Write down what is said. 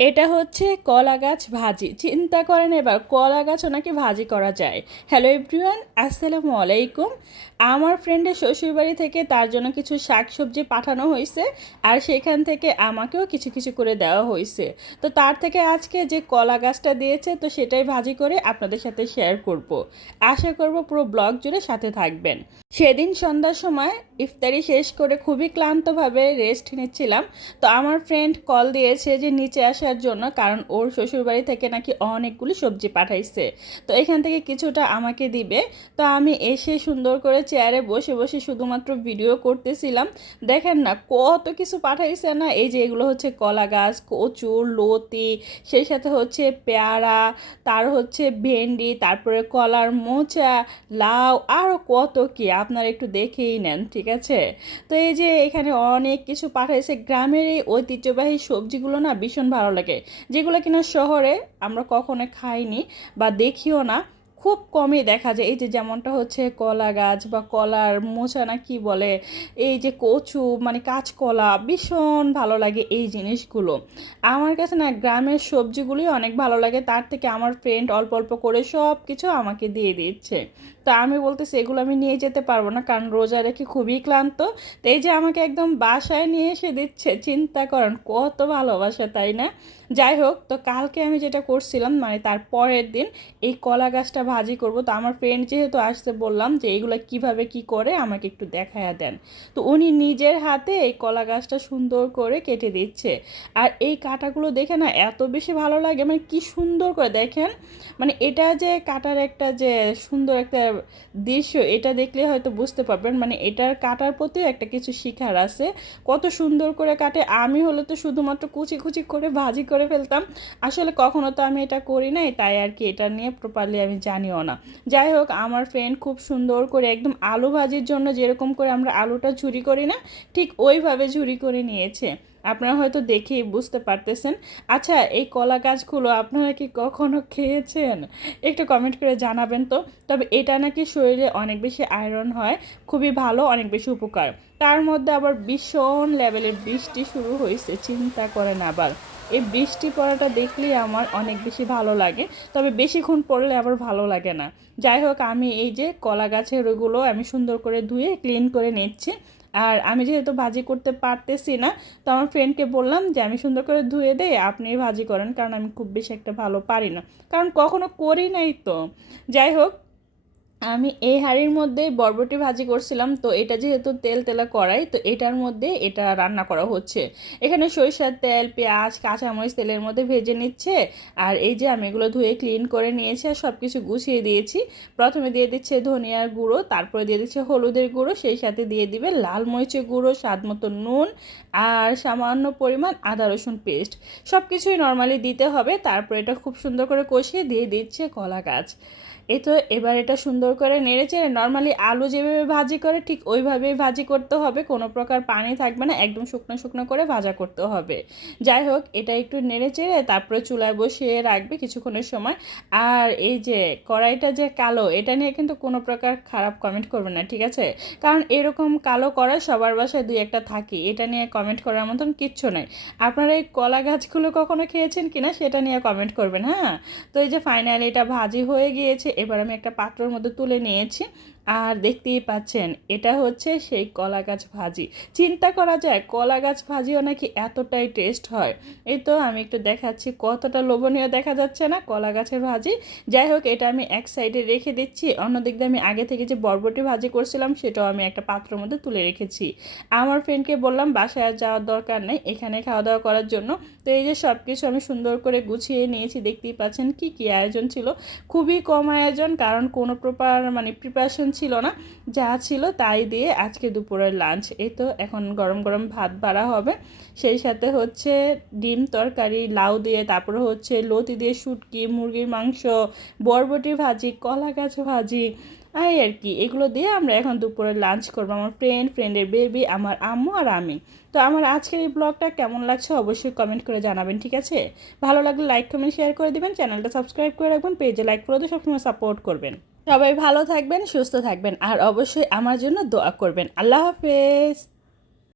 এটা হচ্ছে কলা গাছ ভাজি। চিন্তা করেন এবার কলা গাছও নাকি ভাজি করা যায়। হ্যালো এভরিওয়ান আসসালামু আলাইকুম। আমার ফ্রেন্ডের শ্বশুরবাড়ি থেকে তার জন্য কিছু শাকসবজি পাঠানো হয়েছে আর সেখান থেকে আমাকেও কিছু কিছু করে দেওয়া হয়েছে। তো তার থেকে আজকে যে কলা গাছটা দিয়েছে, তো সেটাই ভাজি করে আপনাদের সাথে শেয়ার করব। আশা করব পুরো ব্লগ জুড়ে সাথে থাকবেন। সেদিন সন্ধ্যার সময় ইফতারি শেষ করে খুবই ক্লান্তভাবে রেস্ট নিচ্ছিলাম। তো আমার ফ্রেন্ড কল দিয়েছে যে, নিচে আসার জন্য, কারণ ওর শ্বশুরবাড়ি থেকে নাকি অনেকগুলি সবজি পাঠাইছে। তো এখান থেকে কিছুটা আমাকে দিবে। তো আমি এসে সুন্দর করে চেয়ারে বসে বসে শুধুমাত্র ভিডিও করতেছিলাম। দেখেন না, কত কিছু পাঠাইছে না? এই যে এগুলো হচ্ছে কলা গাছ, কচুর লতি, সেই সাথে হচ্ছে পেয়ারা, তার হচ্ছে ভেন্ডি, তারপরে কলার মোচা, লাউ আরও কত কি। আপনারা একটু দেখেই নেন, ঠিক আছে? তো এই যে এখানে অনেক কিছু পাঠাইছে। গ্রামের এই ঐতিহ্যবাহী সবজিগুলো না ভীষণ ভালো লাগে। যেগুলো কিনা শহরে আমরা কখনো খাইনি বা দেখিও না। খুব কমই দেখা যায়। এই যে যেমনটা হচ্ছে কলা গাছ বা কলার মোচা না কি বলে, এই যে কচু মানে কাঁচকলা, ভীষণ ভালো লাগে এই জিনিসগুলো। আমার কাছে না গ্রামের সবজিগুলোই অনেক ভালো লাগে। তার থেকে আমার ফ্রেন্ড অল্প অল্প করে সব কিছু আমাকে দিয়ে দিচ্ছে। তো আমি বলতেছি, এগুলো আমি নিয়ে যেতে পারব না কারণ রোজা রেখে খুবই ক্লান্ত। তো এই যে আমাকে একদম বাসায় নিয়ে এসে দিচ্ছে, চিন্তা করেন কত ভালোবাসা, তাই না? যাই হোক, তো কালকে আমি যেটা করছিলাম মানে তার পরের দিন এই কলা গাছটা ভাজি করব। তো আমার ফ্রেন্ড যেহেতু আসতে বললাম যে এগুলো কীভাবে কি করে আমাকে একটু দেখায়া দেন। তো উনি নিজের হাতে এই কলা গাছটা সুন্দর করে কেটে দিচ্ছে। আর এই কাটাগুলো দেখে না এত বেশি ভালো লাগে মানে কি সুন্দর করে দেখেন। মানে এটা যে কাটার একটা যে সুন্দর একটা দৃশ্য, এটা দেখলে হয়তো বুঝতে পারবেন। মানে এটার কাটার প্রতিও একটা কিছু শিখার আছে। কত সুন্দর করে কাটে। আমি হলে তো শুধুমাত্র কুচি কুচি করে ভাজি করে ফেলতাম। আসলে কখনো তো আমি এটা করি নাই, তাই আর কি এটা নিয়ে প্রপারলি আমি জানিও না। যাই হোক, আমার ফ্রেন্ড খুব সুন্দর করে একদম আলু ভাজির জন্য যেরকম করে আমরা আলুটা ঝুরি করি না, ঠিক ওইভাবে ঝুরি করে নিয়েছে। আপনারা হয়তো দেখেই বুঝতে পারতেছেন। আচ্ছা এই কলা গাছগুলো আপনারা কি কখনো খেয়েছেন? একটু কমেন্ট করে জানাবেন তো। তবে এটা নাকি শরীরে অনেক বেশি আয়রন হয়, খুবই ভালো, অনেক বেশি উপকার। তার মধ্যে আবার ভীষণ লেভেলের বৃষ্টি শুরু হয়েছে, চিন্তা করেন আবার। এই বৃষ্টি পড়াটা দেখলেই আমার অনেক বেশি ভালো লাগে, তবে বেশিক্ষণ পড়লে আবার ভালো লাগে না। যাই হোক, আমি এই যে কলা গাছের ওগুলো আমি সুন্দর করে ধুয়ে ক্লিন করে নিচ্ছি। আর আমি যেহেতু ভাজি করতে পারতেছি না, তো আমার ফ্রেন্ডকে বললাম যে, আমি সুন্দর করে ধুয়ে দেই আপনি ভাজি করেন, কারণ আমি খুব বেশি একটা ভালো পারি না। কারণ কখনো করি নাই তো। যাই হোক আমি এই হাঁড়ির মধ্যে বরবটি ভাজি করছিলাম, তো এটা যেহেতু তেল তেলা কড়াই, তো এটার মধ্যে এটা রান্না করা হচ্ছে। এখানে সরিষার তেল, পেঁয়াজ, কাঁচামরিচ তেলের মধ্যে ভেজে নিচ্ছে, আর এই যে আমি এগুলো ধুয়ে ক্লিন করে নিয়েছি আর সব কিছু গুছিয়ে দিয়েছি। প্রথমে দিয়ে দিচ্ছে ধনিয়ার গুঁড়ো, তারপরে দিয়ে দিচ্ছে হলুদের গুঁড়ো, সেই সাথে দিয়ে দিবে লাল মরিচের গুঁড়ো, স্বাদ মতো নুন, আর সামান্য পরিমাণ আদা রসুন পেস্ট। সব কিছুই নর্মালি দিতে হবে, তারপরে এটা খুব সুন্দর করে কষিয়ে দিয়ে দিচ্ছে কলা গাছ। এই তো এবার এটা সুন্দর করে নেড়ে চেড়ে নর্মালি আলু যেভাবে ভাজি করে, ঠিক ওইভাবেই ভাজি করতে হবে। কোনো প্রকার পানি থাকবে না, একদম শুকনো শুকনো করে ভাজা করতে হবে। যাই হোক, এটা একটু নেড়ে চেড়ে তারপরে চুলায় বসিয়ে রাখবে কিছুক্ষণের সময়। আর এই যে কড়াইটা যে কালো, এটা নিয়ে কিন্তু কোনো প্রকার খারাপ কমেন্ট করবে না, ঠিক আছে? কারণ এরকম কালো কড়াই সবার বাসায় দুই একটা থাকি, এটা নিয়ে কমেন্ট করার মতন কিচ্ছু নয় আপনারা এই কলা গাছগুলো কখনো খেয়েছেন কিনা, সেটা নিয়ে কমেন্ট করবেন হ্যাঁ? তো এই যে ফাইনালি এটা ভাজি হয়ে গিয়েছে এবার আমি একটা পাত্রর মধ্যে তুলে নিয়েছি। আর দেখতেই পাচ্ছেন, এটা হচ্ছে সেই কলা গাছ ভাজি। চিন্তা করা যায় কলা গাছ ভাজিও নাকি এতটাই টেস্ট হয়। এই তো আমি একটু দেখাচ্ছি, কতটা লোভনীয় দেখা যাচ্ছে না কলা গাছের ভাজি। যাই হোক, এটা আমি এক সাইডে রেখে দিচ্ছি। অন্যদিক দিয়ে আমি আগে থেকে যে বরবটি ভাজি করছিলাম, সেটাও আমি একটা পাত্রের মধ্যে তুলে রেখেছি। আমার ফ্রেন্ডকে বললাম, বাসায় যাওয়ার দরকার নেই, এখানে খাওয়া দাওয়া করার জন্য। তো এই যে সব কিছু আমি সুন্দর করে গুছিয়ে নিয়েছি, দেখতেই পাচ্ছেন কি কি আয়োজন ছিল। খুবই কম আয়োজন, কারণ কোনো প্রপার মানে প্রিপারেশন ছিল না, যা ছিল তাই দিয়ে আজকে দুপুরের লাঞ্চ এই তো এখন গরম গরম ভাত বাড়া হবে। সেই সাথে হচ্ছে ডিম তরকারি, লাউ দিয়ে, তারপরে হচ্ছে লতি দিয়ে শুটকি, মুরগির মাংস, বরবটি ভাজি, কলা গাছ ভাজি এই আর কি। এগুলো দিয়ে আমরা এখন দুপুরে লাঞ্চ করব। আমার ফ্রেন্ড ফ্রেন্ডের বেবি আমার আম্মু আর আমি। তো আমার আজকের এই ব্লগটা কেমন লাগছে অবশ্যই কমেন্ট করে জানাবেন, ঠিক আছে? ভালো লাগলে লাইক কমেন্ট শেয়ার করে দেবেন। চ্যানেলটা সাবস্ক্রাইব করে রাখবেন। পেজে লাইক করে দিয়ে সবসময় সাপোর্ট করবেন। সবাই ভালো থাকবেন সুস্থ থাকবেন আর অবশ্যই আমার জন্য দোয়া করবেন। আল্লাহ হাফেজ।